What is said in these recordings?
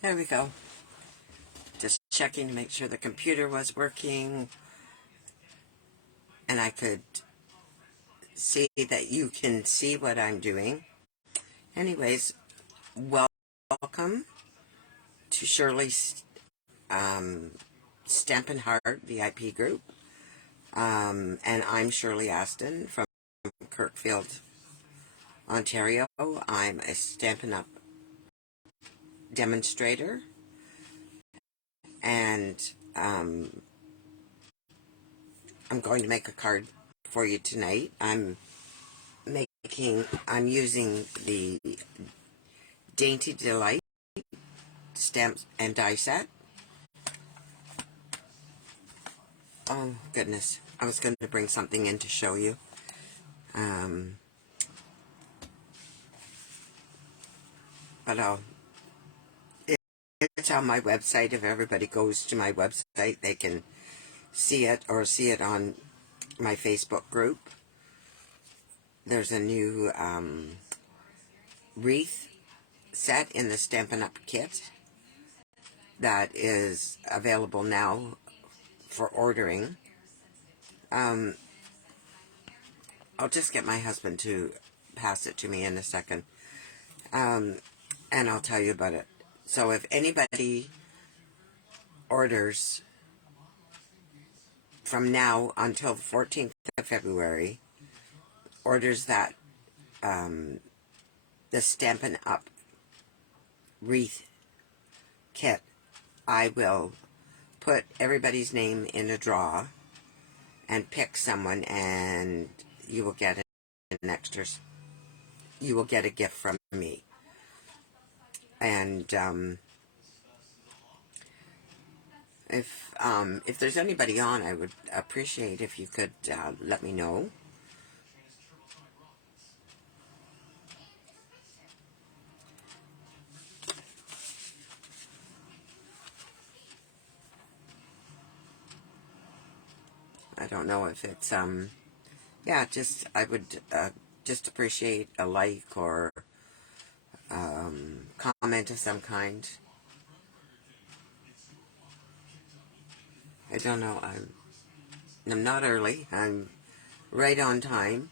There we go. Just checking to make sure the computer was working and I could see that you can see what I'm doing. Anyways, welcome to Shirley's Stampin' Heart VIP group. And I'm Shirley Aston from Kirkfield, Ontario. I'm a Stampin' Up! Demonstrator. And I'm going to make a card for you tonight. I'm using the Dainty Delights stamp and die set. Oh goodness, I was going to bring something in to show you. But it's on my website. If everybody goes to my website, they can see it or see it on my Facebook group. There's a new wreath set in the Stampin' Up! Kit that is available now for ordering. I'll just get my husband to pass it to me in a second, and I'll tell you about it. So if anybody orders from now until the 14th of February, orders that the Stampin' Up! Wreath kit, I will put everybody's name in a draw and pick someone, and you will get an extra. You will get a gift from me. And if there's anybody on, I would appreciate if you could let me know. I don't know if it's yeah, I would just appreciate a like or comment of some kind. I don't know. I'm not early. I'm right on time.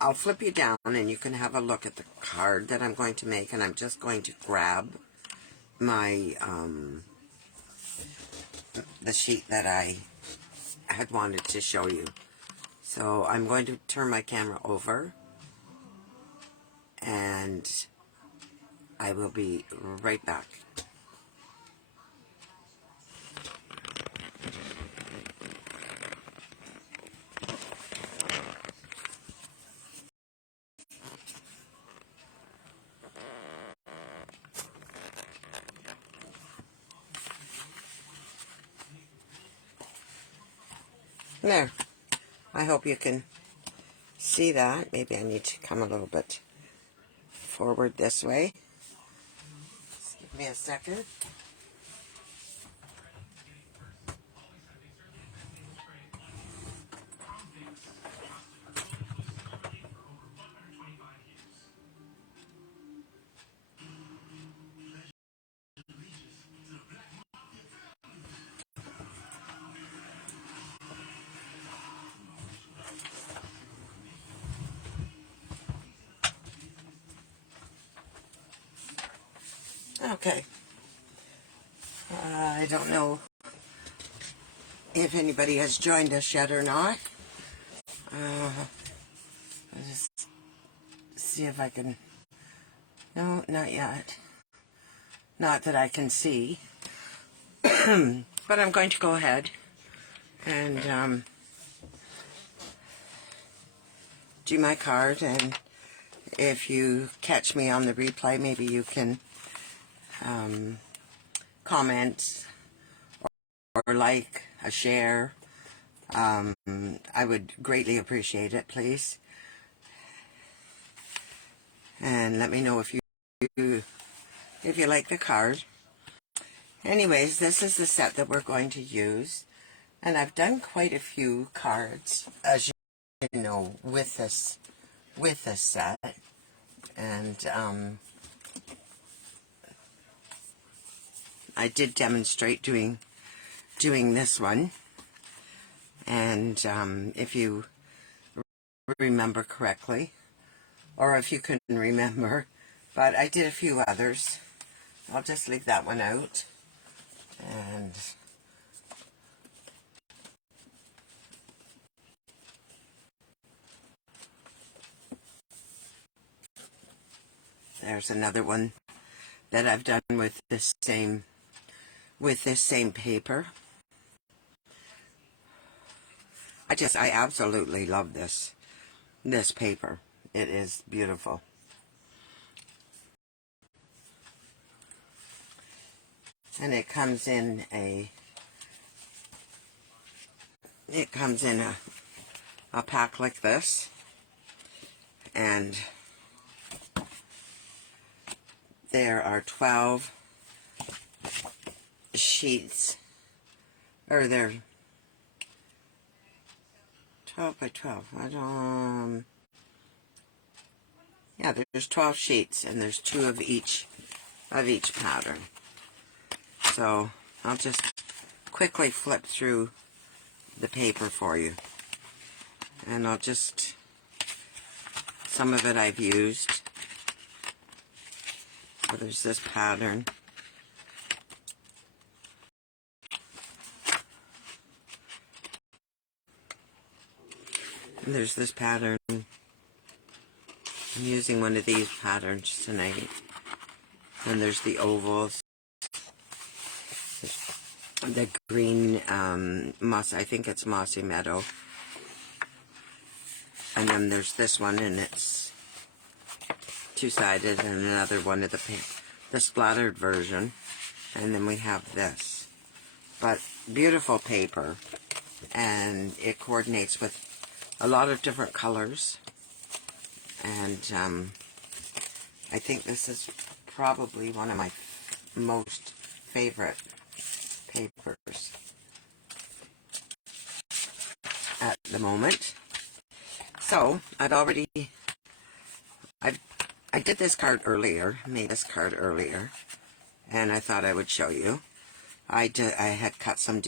I'll flip you down and you can have a look at the card that I'm going to make, and I'm just going to grab my the sheet that I had wanted to show you. So I'm going to turn my camera over and I will be right back. There. I hope you can see that. Maybe I need to come a little bit forward this way. Just give me a second. Okay. I don't know if anybody has joined us yet or not. I'll just see if I can... No, not yet. Not that I can see. But I'm going to go ahead and do my card, and if you catch me on the replay, maybe you can comment or like, a share. I would greatly appreciate it, please. And let me know if you like the card. Anyways, this is the set that we're going to use, and I've done quite a few cards, as you know, with this set. And I did demonstrate doing this one, and if you remember correctly, or if you couldn't remember, but I did a few others. I'll just leave that one out. And there's another one that I've done with this same paper. I absolutely love this paper. It is beautiful. And it comes in a pack like this, and there are 12 sheets, or they're 12 by 12. Yeah, there's 12 sheets, and there's 2 of each pattern. So I'll just quickly flip through the paper for you, and I'll just, some of it I've used. So there's this pattern. And there's this pattern. I'm using one of these patterns tonight. And there's the ovals. The green moss, I think it's Mossy Meadow. And then there's this one, and it's two-sided, and another one of the splattered version. And then we have this. But beautiful paper, and it coordinates with a lot of different colors. And I think this is probably one of my most favorite papers at the moment. So I did this card earlier, made this card earlier, and I thought I would show you. I had cut some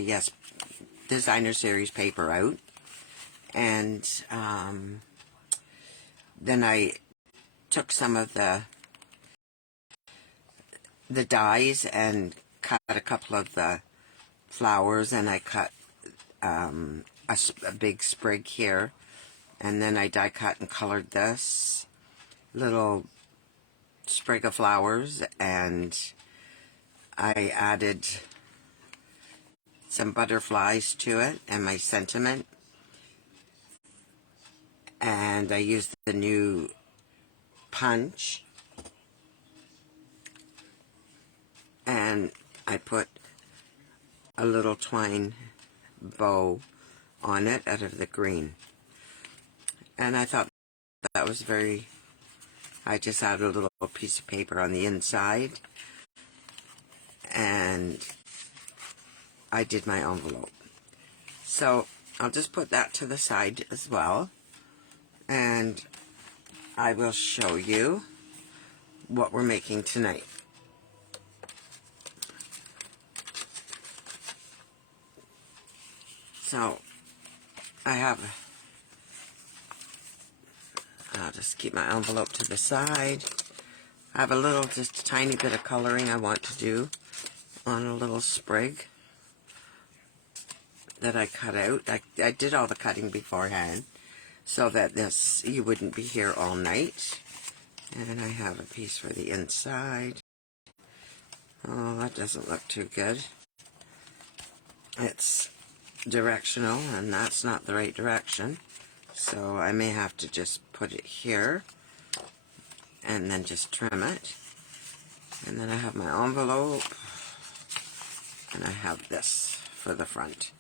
designer series paper out, and then I took some of the dies and cut a couple of the flowers, and I cut a big sprig here, and then I die cut and colored this little sprig of flowers, and I added some butterflies to it and my sentiment, and I used the new punch, and I put a little twine bow on it out of the green, and I thought that was I just added a little piece of paper on the inside, and I did my envelope. So I'll just put that to the side as well, and I will show you what we're making tonight. So I'll just keep my envelope to the side. I have just a tiny bit of coloring I want to do on a little sprig that I cut out. I did all the cutting beforehand so that you wouldn't be here all night. And I have a piece for the inside. Oh, that doesn't look too good. It's directional, and that's not the right direction. So I may have to just put it here and then just trim it. And then I have my envelope, and I have this for the front.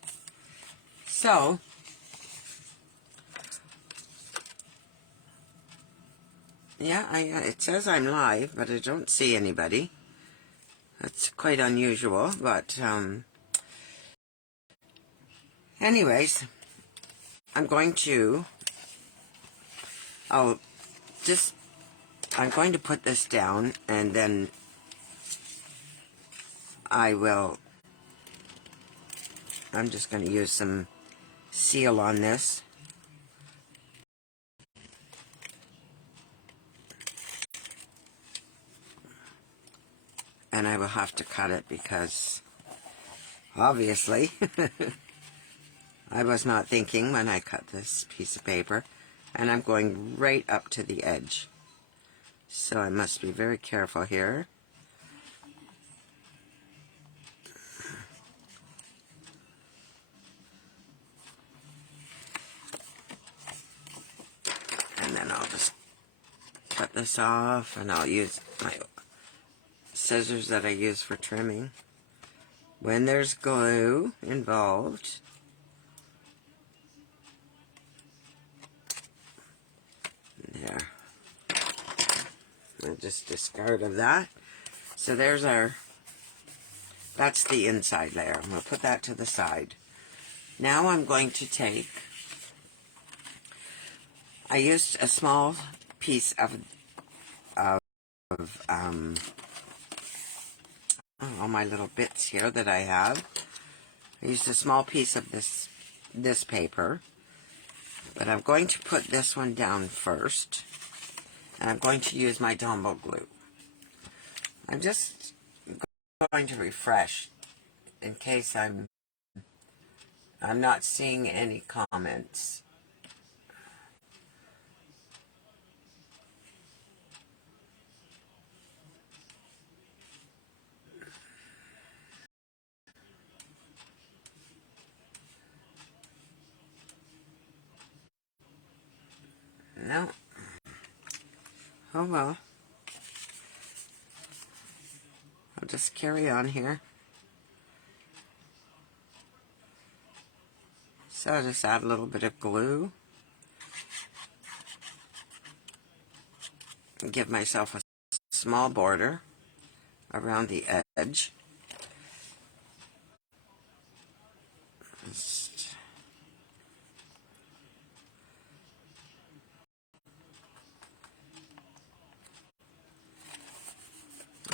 So yeah, it says I'm live, but I don't see anybody. That's quite unusual, but anyways, I'm going to put this down, and then I'm just going to use some seal on this. And I will have to cut it because, obviously, I was not thinking when I cut this piece of paper. And I'm going right up to the edge. So I must be very careful here. And then I'll just cut this off, and I'll use my scissors that I use for trimming. When there's glue involved, there. I'll just discard of that. So there's that's the inside layer. I'm going to put that to the side. Now I'm going to take, I used a small piece of all my little bits here that I have. I used a small piece of this paper, but I'm going to put this one down first, and I'm going to use my Tombow glue. I'm just going to refresh in case I'm not seeing any comments. No. Oh well. I'll just carry on here. So I'll just add a little bit of glue. And give myself a small border around the edge. Just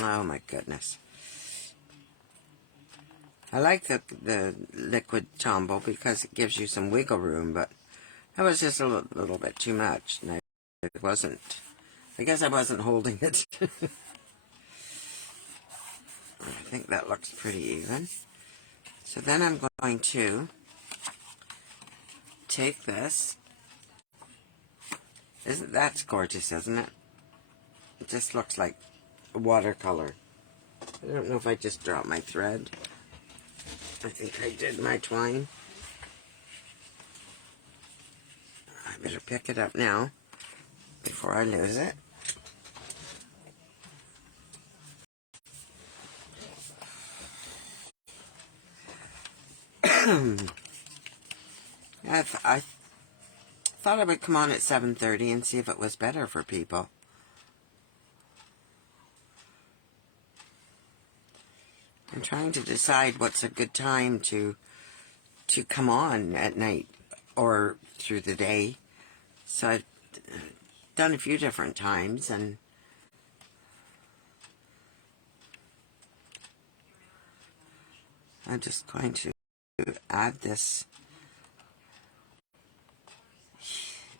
oh my goodness. I like the liquid Tombow because it gives you some wiggle room, but that was just a little bit too much. And I guess I wasn't holding it. I think that looks pretty even. So then I'm going to take this. That's gorgeous, isn't it? It just looks like watercolor. I don't know if I just dropped my thread. I think I did my twine. I better pick it up now before I lose it. I thought I would come on at 7:30 and see if it was better for people. I'm trying to decide what's a good time to come on at night or through the day. So I've done a few different times, and I'm just going to add this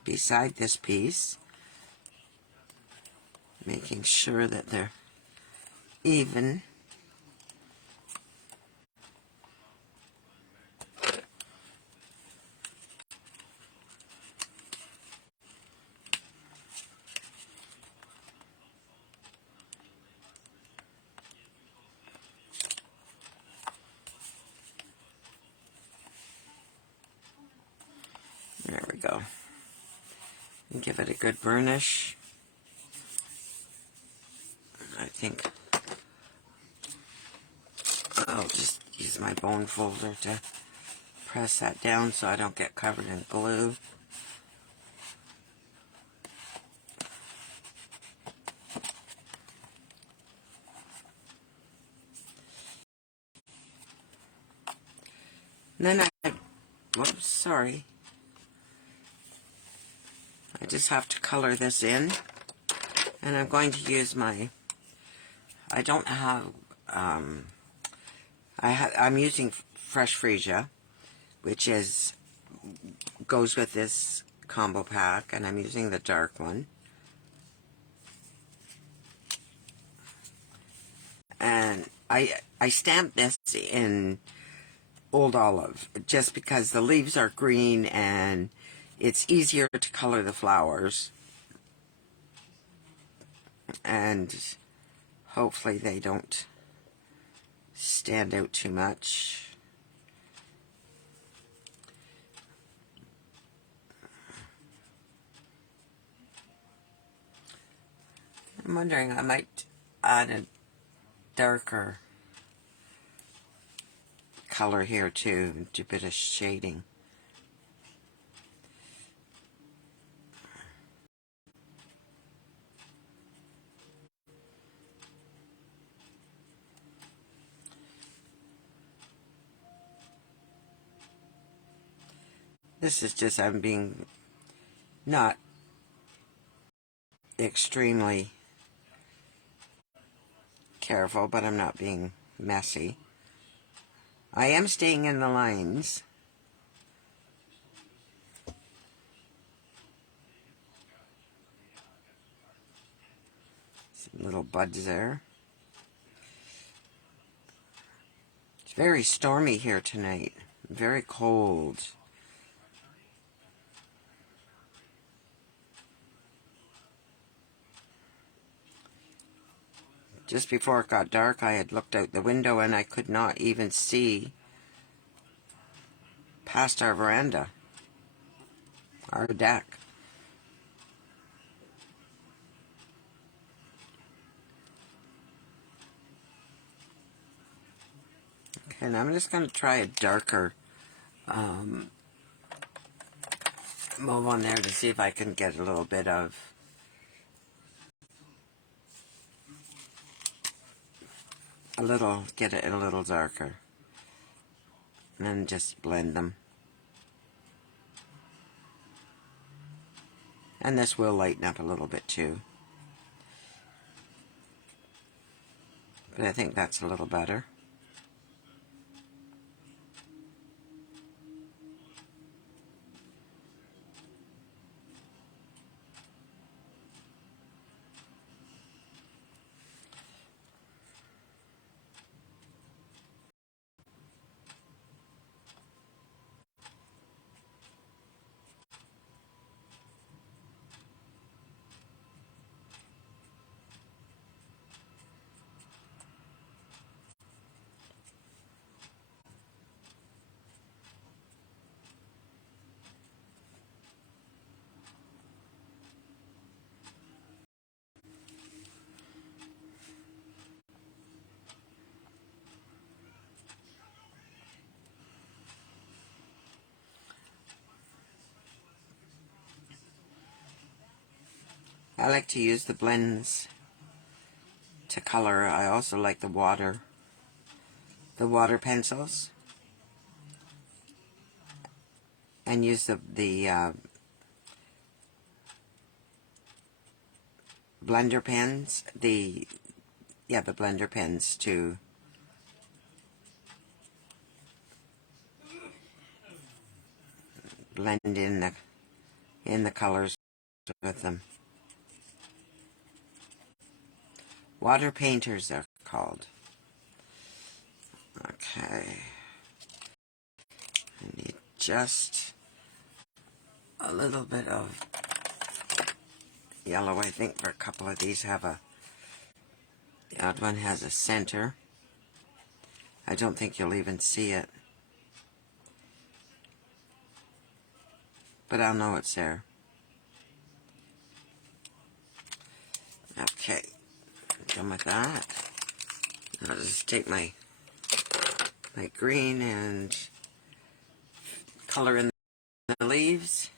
beside this piece, making sure that they're even. There we go. And give it a good burnish. I think I'll just use my bone folder to press that down so I don't get covered in glue. And then whoops, sorry. I just have to color this in. And I'm going to use I don't have I'm using fresh freesia, which goes with this combo pack, and I'm using the dark one. And I stamped this in Old Olive just because the leaves are green and it's easier to color the flowers, and hopefully they don't stand out too much. I'm wondering, I might add a darker color here too, do a bit of shading. This is just, I'm being not extremely careful, but I'm not being messy. I am staying in the lines. Some little buds there. It's very stormy here tonight. Very cold. Just before it got dark, I had looked out the window and I could not even see past our veranda, our deck. Okay, and I'm just going to try a darker mauve on there to see if I can get a little bit of get it a little darker, and then just blend them. And this will lighten up a little bit too, but I think that's a little better. I like to use the blends to color. I also like the water pencils, and use the blender pens, the blender pens to blend in the colors with them. Water painters, they're called. Okay. I need just a little bit of yellow. I think for a couple of these the odd one has a center. I don't think you'll even see it, but I'll know it's there. Okay, done with that. I'll just take my green and color in the leaves.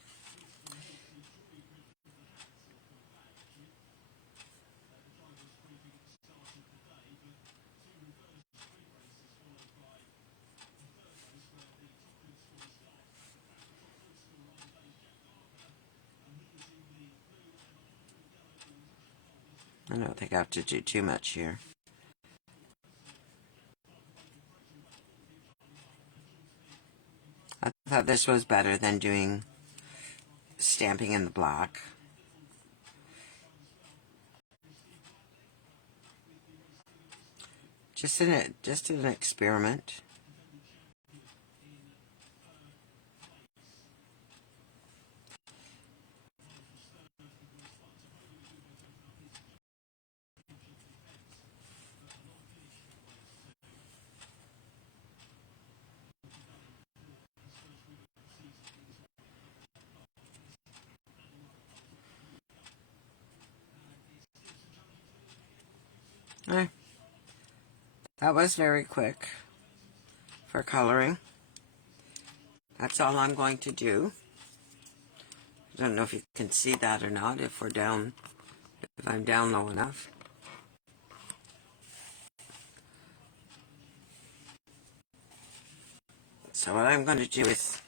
I don't think I have to do too much here. thought this was better than doing stamping in the black. Just an experiment. That was very quick for coloring. That's all I'm going to do. I don't know if you can see that or not, if I'm down low enough. So what I'm going to do is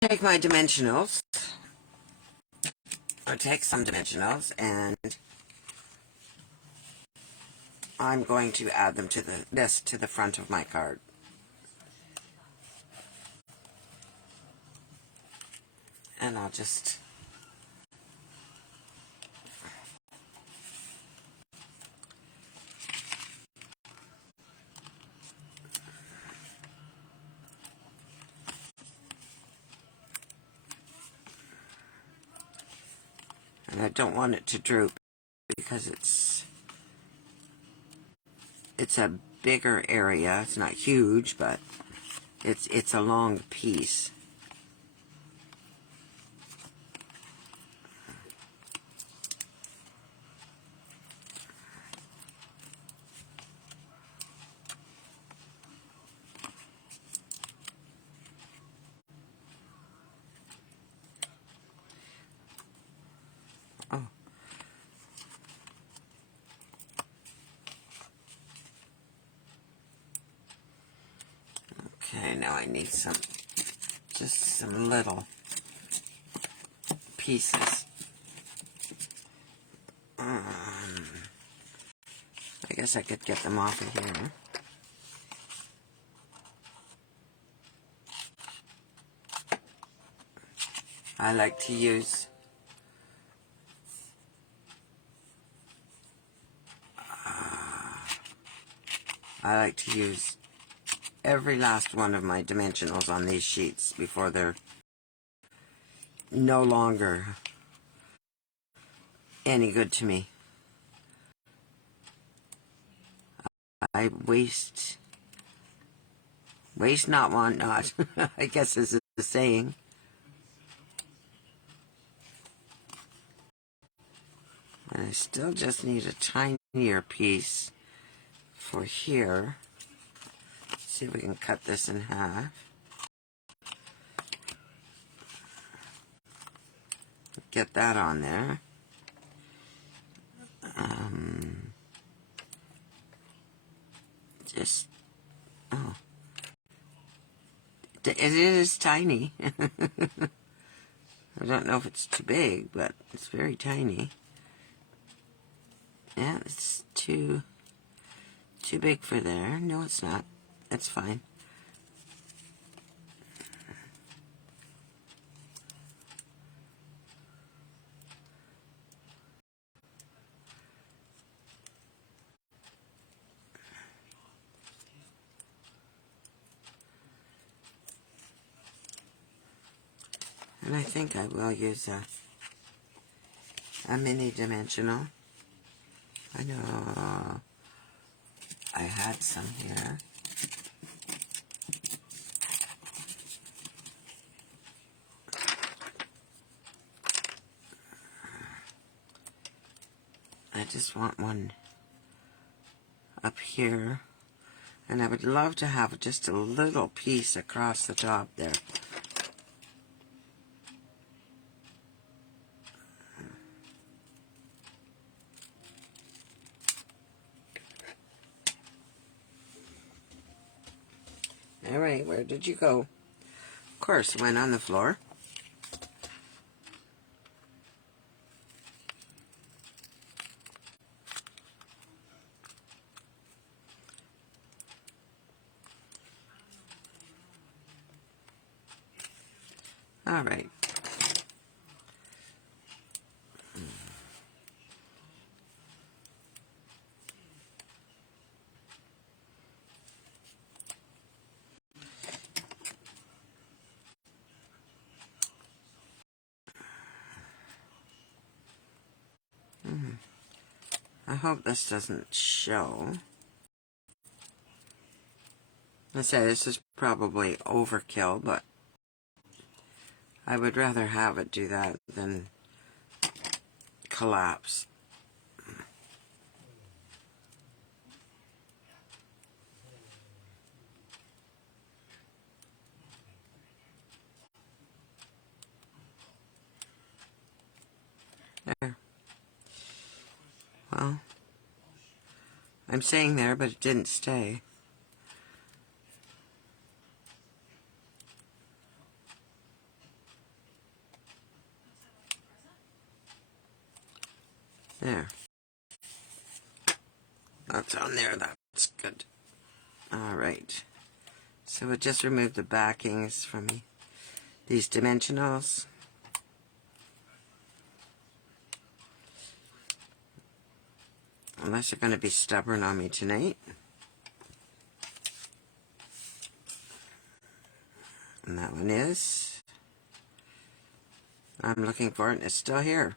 take my dimensionals, or take some dimensionals, and I'm going to add them to the front of my card. And I'll just and I don't want it to droop because it's a bigger area. It's not huge, but it's a long piece. Oh. Okay, now I need just some little pieces. I guess I could get them off of here. I like to use every last one of my dimensionals on these sheets before they're no longer any good to me. I waste not, want not, I guess is the saying. And I still just need a tinier piece for here. Let's see if we can cut this in half. Get that on there. It is tiny. I don't know if it's too big, but it's very tiny. Yeah, it's too big for there. No, it's not. That's fine. And I think I will use a mini dimensional. I know I had some here. I just want one up here. And I would love to have just a little piece across the top there. Alright, where did you go? Of course, it went on the floor. All right. I hope this doesn't show. I say this is probably overkill, but I would rather have it do that than collapse. There. Well, I'm staying there, but it didn't stay. There. That's on there. That's good. All right. So we'll just remove the backings from these dimensionals. Unless you're going to be stubborn on me tonight. And that one is. I'm looking for it and it's still here.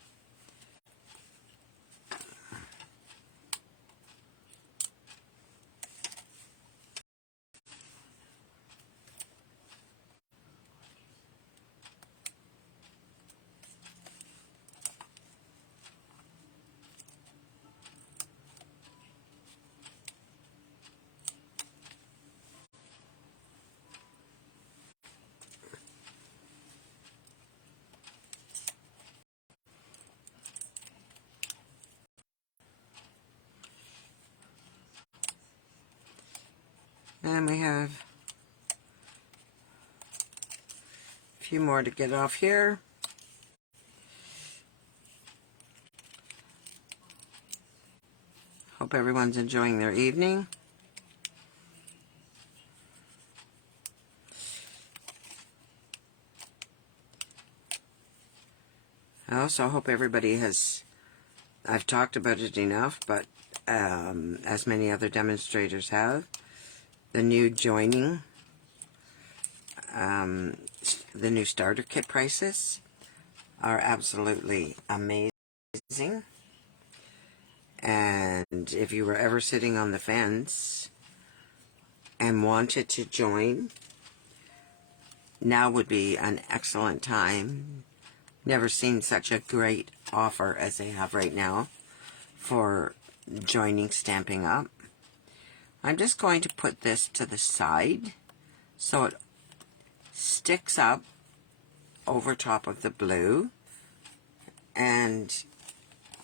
And we have a few more to get off here. Hope everyone's enjoying their evening. I also hope everybody has, I've talked about it enough, but as many other demonstrators have, the new joining, the new starter kit prices are absolutely amazing. And if you were ever sitting on the fence and wanted to join, now would be an excellent time. Never seen such a great offer as they have right now for joining Stampin' Up. I'm just going to put this to the side so it sticks up over top of the blue, and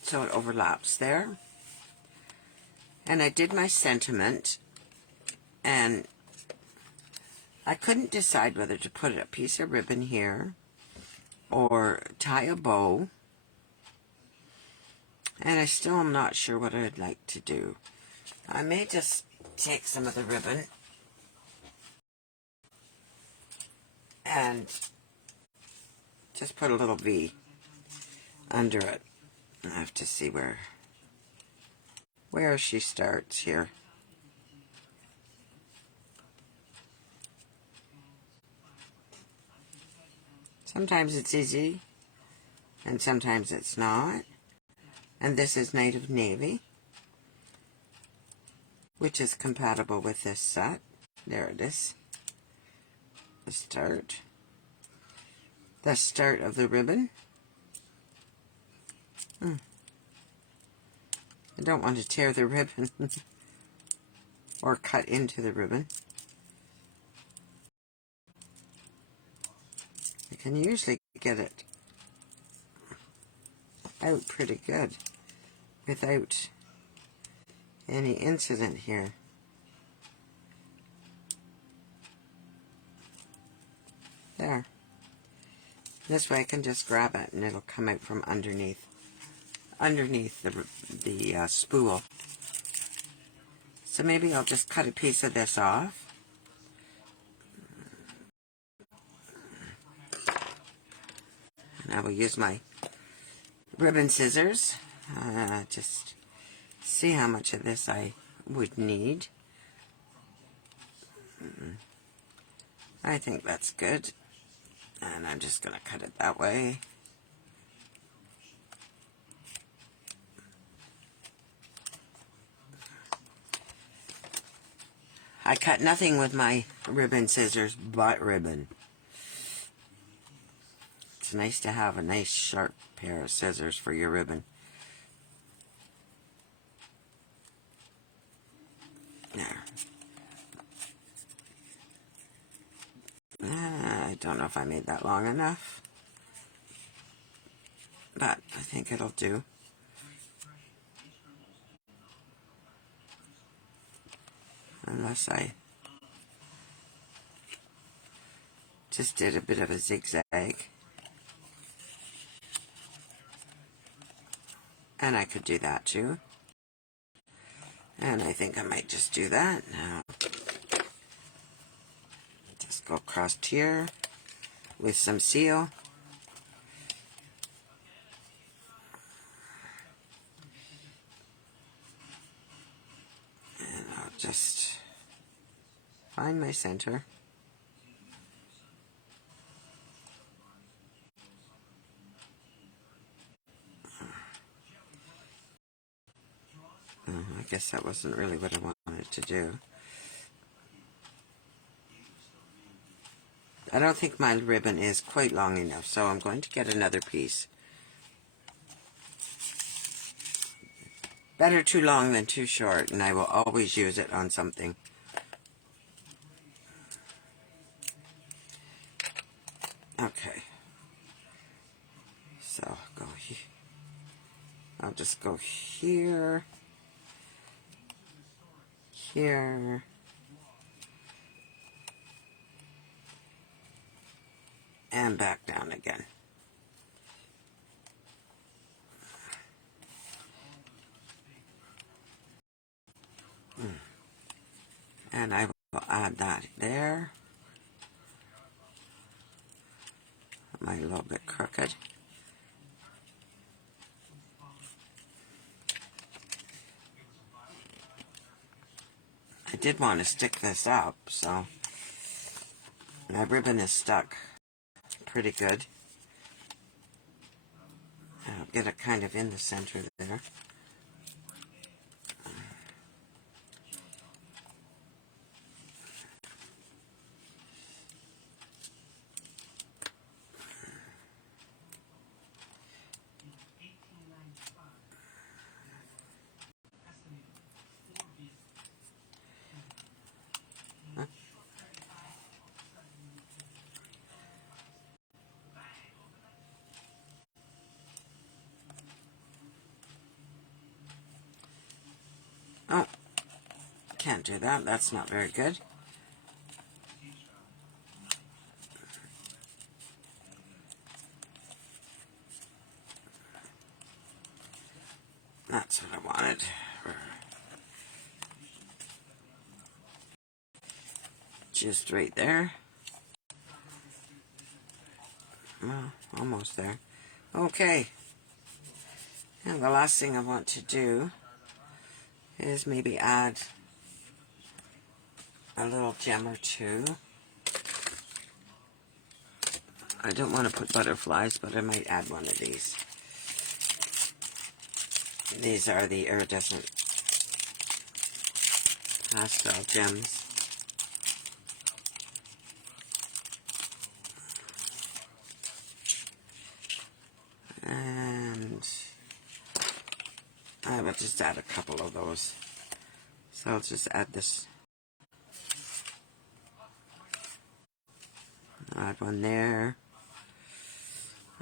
so it overlaps there. And I did my sentiment, and I couldn't decide whether to put a piece of ribbon here or tie a bow, and I still am not sure what I'd like to do. I may just take some of the ribbon and just put a little V under it. I have to see where she starts here. Sometimes it's easy and sometimes it's not. And this is Native Navy, which is compatible with this set. There it is. The start of the ribbon. I don't want to tear the ribbon or cut into the ribbon. I can usually get it out pretty good without any incident here. There. This way I can just grab it and it'll come out from underneath the spool. So maybe I'll just cut a piece of this off. I will use my ribbon scissors. Just see how much of this I would need. I think that's good. And I'm just going to cut it that way. I cut nothing with my ribbon scissors but ribbon. It's nice to have a nice sharp pair of scissors for your ribbon. There. I don't know if I made that long enough, but I think it'll do. Unless I just did a bit of a zigzag. And I could do that too. And I think I might just do that now. Just go across here with some seal. And I'll just find my center. I guess that wasn't really what I wanted to do. I don't think my ribbon is quite long enough, so I'm going to get another piece. Better too long than too short, and I will always use it on something. Okay. So go here. I'll just go here. Here. And back down again. And I will add that there. Might a little bit crooked. I did want to stick this up, so my ribbon is stuck pretty good. I'll get it kind of in the center there. Oh, can't do that. That's not very good. That's what I wanted. Just right there. Well, almost there. Okay. And the last thing I want to do is maybe add a little gem or two. I don't want to put butterflies, but I might add one of these. These are the iridescent pastel gems. And I will just add a couple of those. So I'll just add this. Add one there.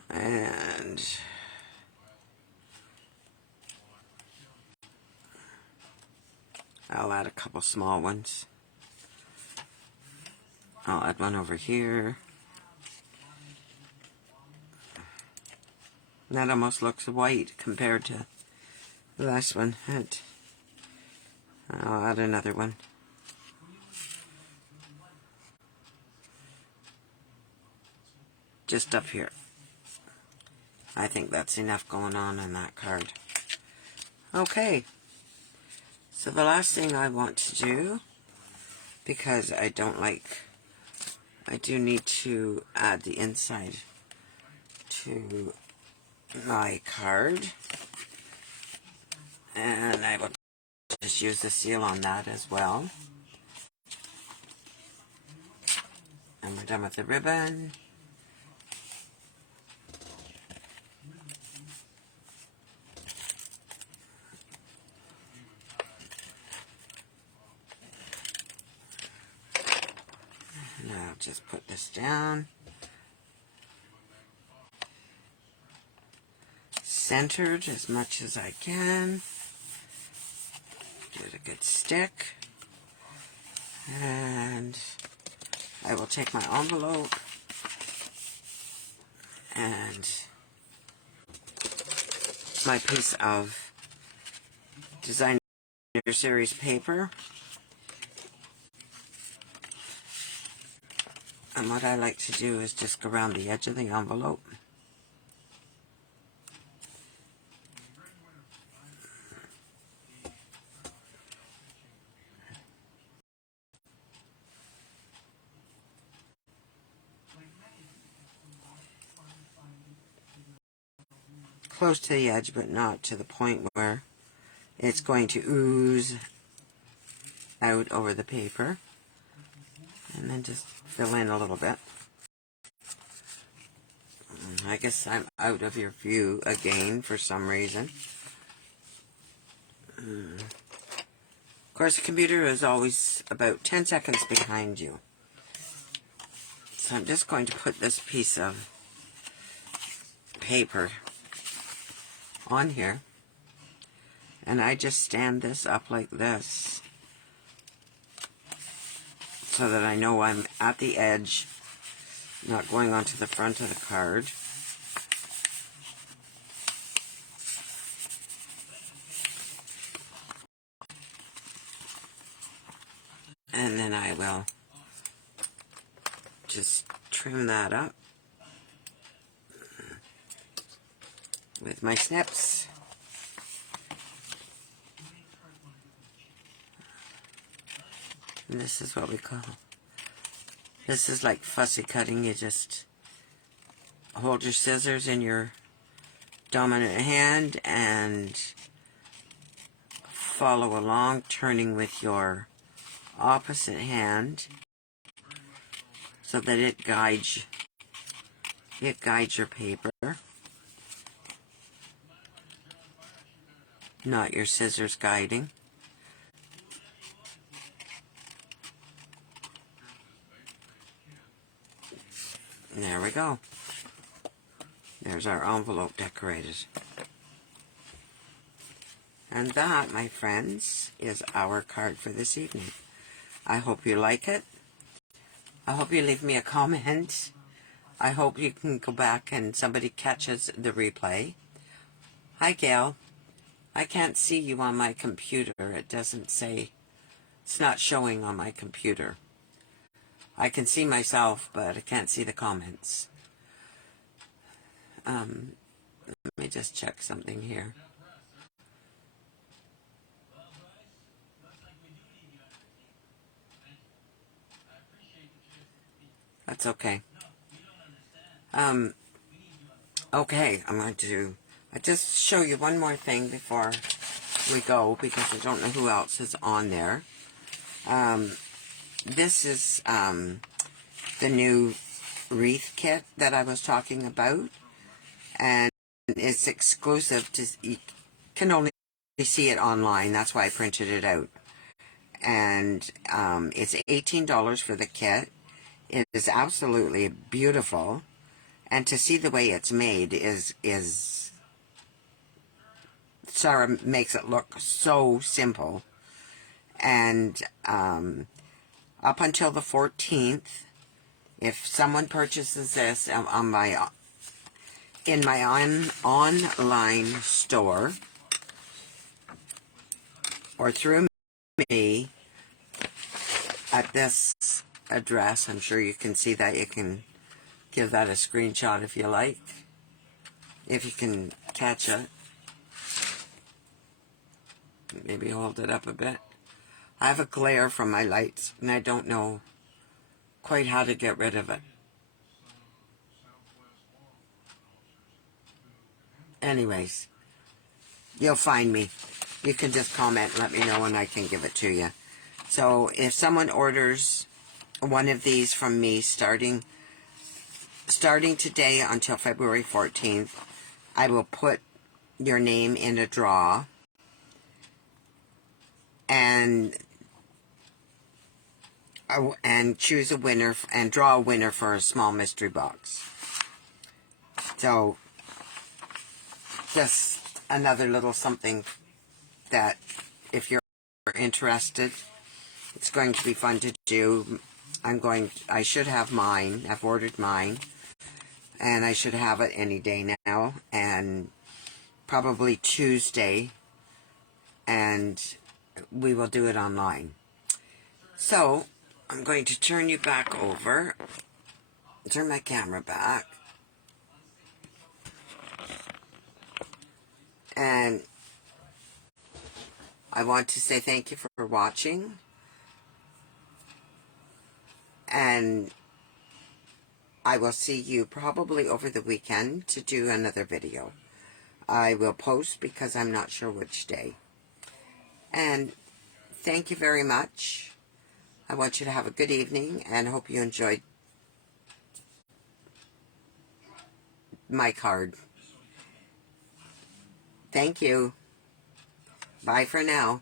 And I'll add a couple small ones. I'll add one over here. That almost looks white compared to the last one. I'll add another one. Just up here. I think that's enough going on in that card. Okay, so the last thing I want to do, because I do need to add the inside to my card, and I will just use the seal on that as well. And we're done with the ribbon. Now just put this down. Centered as much as I can. Get a good stick. And I will take my envelope and my piece of Designer Series paper. And what I like to do is just go around the edge of the envelope. Close to the edge, but not to the point where it's going to ooze out over the paper. And then just fill in a little bit. I guess I'm out of your view again for some reason. Of course, the computer is always about 10 seconds behind you. So I'm just going to put this piece of paper on here. And I just stand this up like this, so that I know I'm at the edge, not going onto the front of the card. And then I will just trim that up with my snips. And this is what we call, this is like fussy cutting. You just hold your scissors in your dominant hand and follow along, turning with your opposite hand so that it guides your paper, not your scissors guiding. And there we go. There's our envelope decorated. And that, my friends, is our card for this evening. I hope you like it. I hope you leave me a comment. I hope you can go back and somebody catches the replay. Hi, Gail. I can't see you on my computer. It doesn't say, it's not showing on my computer. I can see myself, but I can't see the comments. Let me just check something here. That's okay. Okay, I'm going to just show you one more thing before we go, because I don't know who else is on there. This is the new wreath kit that I was talking about, and it's exclusive to, you can only see it online. That's why I printed it out. And it's $18 for the kit. It is absolutely beautiful, and to see the way it's made is Sarah makes it look so simple. And up until the 14th, if someone purchases this in my online store or through me at this address, I'm sure you can see that. You can give that a screenshot if you like. if you can catch it. Maybe hold it up a bit. I have a glare from my lights, and I don't know quite how to get rid of it. Anyways, you'll find me. You can just comment and let me know and I can give it to you. So if someone orders one of these from me starting today until February 14th, I will put your name in a draw and choose a winner and draw a winner for a small mystery box. So just another little something that if you're interested, it's going to be fun to do. I should have mine. I've ordered mine. And I should have it any day now. And probably Tuesday. And we will do it online. So, I'm going to turn you back over. Turn my camera back. And I want to say thank you for watching. And I will see you probably over the weekend to do another video. I will post because I'm not sure which day. And thank you very much. I want you to have a good evening and hope you enjoyed my card. Thank you. Bye for now.